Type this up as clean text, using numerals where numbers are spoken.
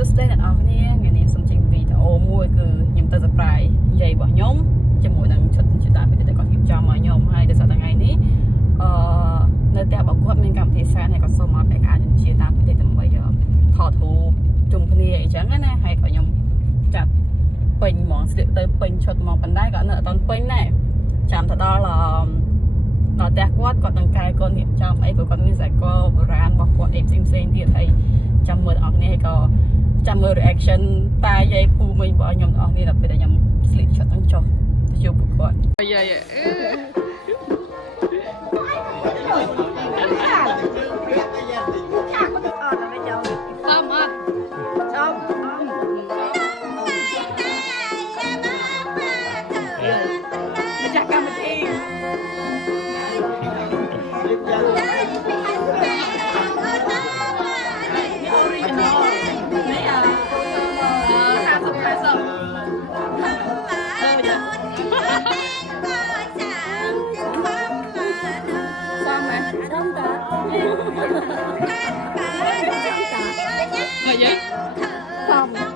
សួស្តីអ្នកនរគ្នាថ្ងៃនេះសូមចេញវីដេអូមួយគឺខ្ញុំទៅ surprise យាយរបស់ខ្ញុំជាមួយនឹងឈុតជាតាពីតែគាត់រៀបចំមកខ្ញុំហើយដោយសារថ្ងៃនេះនៅផ្ទះរបស់គាត់មានកម្មវិធីសែនហើយគាត់សូមមកបែកអាចជាតាមពីដើម្បីថតរូបជុំគ្នាអញ្ចឹងណាហើយក៏ខ្ញុំចាប់ពេញហ្មងស្លៀកទៅពេញឈុតហ្មងប៉ុន្តែក៏នៅអត់ទាន់ពេញដែរចាំទៅដល់ផ្ទះគាត់នឹងកែកូនរៀបចំអីព្រោះគាត់មានខ្សែកបុរាណរបស់គាត់អីផ្សេងទៀតហើយចាំមើលអ្នកនរគ្នាក៏ចាំមើល reaction តាយាយពូមិញរបស់ខ្ញុំអ្នកនរគ្នាដល់ពេលដែលខ្ញុំស្លៀកឈុតហ្នឹងចុះទៅជួបពួកគាត់យាយDạ.